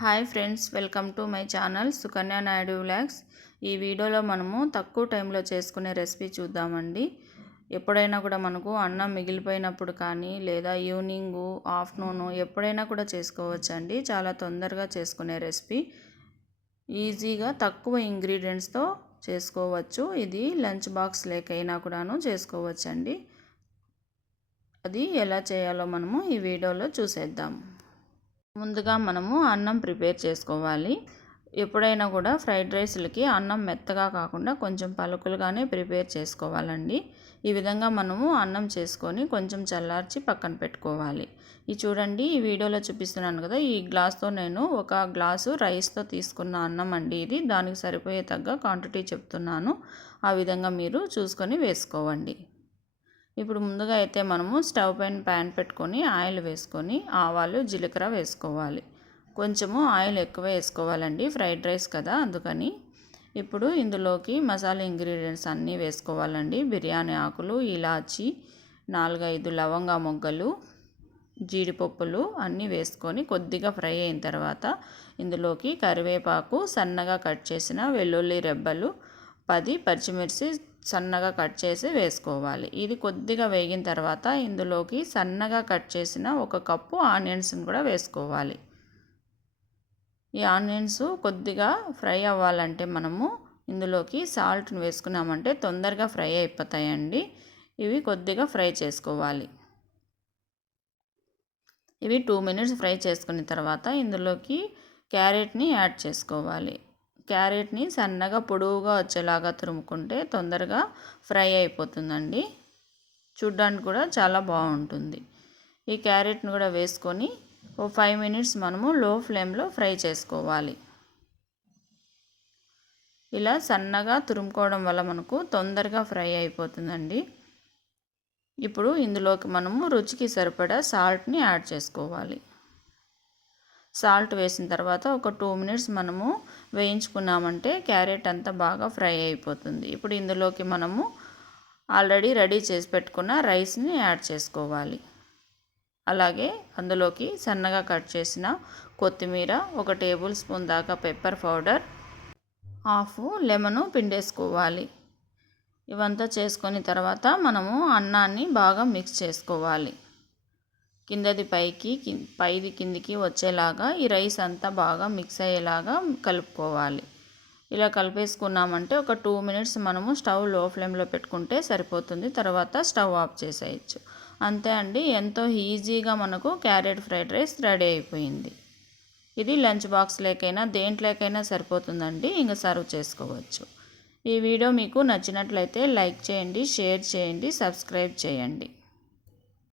Hi friends welcome to my channel Sukanya Naidu vlogs. ఈ వీడియోలో మనము తక్కువ టైంలో చేసుకునే రెసిపీ చూద్దామండి. ఎప్పుడైనా కూడా మనకు అన్నం మిగిలిపోయినప్పుడు కానీ లేదా ఈవినింగ్ ఆఫ్టర్నూన్ ఎప్పుడైనా కూడా చేసుకోవచ్చండి. చాలా తొందరగా చేసుకునే రెసిపీ. ఈజీగా తక్కువ ఇంగ్రీడియంట్స్తో చేసుకోవచ్చు. ఇది లంచ్ బాక్స్ లేకైనా కూడాను చేసుకోవచ్చండి. అది ఎలా చేయాలో మనము ఈ వీడియోలో చూసేద్దాం. ముందుగా మనము అన్నం ప్రిపేర్ చేసుకోవాలి. ఎప్పుడైనా కూడా ఫ్రైడ్ రైస్లకి అన్నం మెత్తగా కాకుండా కొంచెం పలుకులుగానే ప్రిపేర్ చేసుకోవాలండి. ఈ విధంగా మనము అన్నం చేసుకొని కొంచెం చల్లార్చి పక్కన పెట్టుకోవాలి. ఈ చూడండి ఈ వీడియోలో చూపిస్తున్నాను కదా ఈ గ్లాస్తో నేను ఒక గ్లాసు రైస్తో తీసుకున్న అన్నం అండి ఇది. దానికి సరిపోయే తగ్గ క్వాంటిటీ చెప్తున్నాను. ఆ విధంగా మీరు చూసుకొని వేసుకోవండి. ఇప్పుడు ముందుగా అయితే మనము స్టవ్ పైన ప్యాన్ పెట్టుకొని ఆయిల్ వేసుకొని ఆవాలు జీలకర్ర వేసుకోవాలి. కొంచెము ఆయిల్ ఎక్కువ వేసుకోవాలండి ఫ్రైడ్ రైస్ కదా అందుకని. ఇప్పుడు ఇందులోకి మసాలా ఇంగ్రీడియంట్స్ అన్నీ వేసుకోవాలండి. బిర్యానీ ఆకులు ఇలాచి నాలుగైదు లవంగా మొగ్గలు జీడిపప్పులు అన్నీ వేసుకొని కొద్దిగా ఫ్రై అయిన తర్వాత ఇందులోకి కరివేపాకు సన్నగా కట్ చేసిన వెల్లుల్లి రెబ్బలు పది పచ్చిమిర్చి సన్నగా కట్ చేసి వేసుకోవాలి. ఇది కొద్దిగా వేగిన తర్వాత ఇందులోకి సన్నగా కట్ చేసిన ఒక కప్పు ఆనియన్స్ని కూడా వేసుకోవాలి. ఈ ఆనియన్స్ కొద్దిగా ఫ్రై అవ్వాలంటే మనము ఇందులోకి సాల్ట్ని వేసుకున్నామంటే తొందరగా ఫ్రై అయిపోతాయండి. ఇవి కొద్దిగా ఫ్రై చేసుకోవాలి. ఇవి టూ మినిట్స్ ఫ్రై చేసుకున్న తర్వాత ఇందులోకి క్యారెట్ని యాడ్ చేసుకోవాలి. క్యారెట్ని సన్నగా పొడవుగా వచ్చేలాగా తురుముకుంటే తొందరగా ఫ్రై అయిపోతుందండి. చూడ్డానికి కూడా చాలా బాగుంటుంది. ఈ క్యారెట్ని కూడా వేసుకొని ఓ ఫైవ్ మినిట్స్ మనము లో ఫ్లేమ్లో ఫ్రై చేసుకోవాలి. ఇలా సన్నగా తురుముకోవడం వల్ల మనకు తొందరగా ఫ్రై అయిపోతుందండి. ఇప్పుడు ఇందులోకి మనము రుచికి సరిపడా సాల్ట్ని యాడ్ చేసుకోవాలి. సాల్ట్ వేసిన తర్వాత ఒక టూ మినిట్స్ మనము వేయించుకున్నామంటే క్యారెట్ అంతా బాగా ఫ్రై అయిపోతుంది. ఇప్పుడు ఇందులోకి మనము ఆల్రెడీ రెడీ చేసి పెట్టుకున్న రైస్ని యాడ్ చేసుకోవాలి. అలాగే అందులోకి సన్నగా కట్ చేసిన కొత్తిమీర ఒక టేబుల్ స్పూన్ దాకా పెప్పర్ పౌడర్ హాఫ్ లెమను పిండేసుకోవాలి. ఇవంతా చేసుకొని తర్వాత మనము అన్నాన్ని బాగా మిక్స్ చేసుకోవాలి. కిందది పైకి పైది కిందికి వచ్చేలాగా ఈ రైస్ అంతా బాగా మిక్స్ అయ్యేలాగా కలుపుకోవాలి. ఇలా కలిపేసుకున్నామంటే ఒక టూ మినిట్స్ మనము స్టవ్లో ఫ్లేమ్లో పెట్టుకుంటే సరిపోతుంది. తర్వాత స్టవ్ ఆఫ్ చేసేయచ్చు. అంతే అండి. ఎంతో ఈజీగా మనకు క్యారెట్ ఫ్రైడ్ రైస్ రెడీ అయిపోయింది. ఇది లంచ్ బాక్స్ లేకైనా దేంట్లోకైనా సరిపోతుందండి. ఇంకా సర్వ్ చేసుకోవచ్చు. ఈ వీడియో మీకు నచ్చినట్లయితే లైక్ చేయండి షేర్ చేయండి సబ్స్క్రైబ్ చేయండి.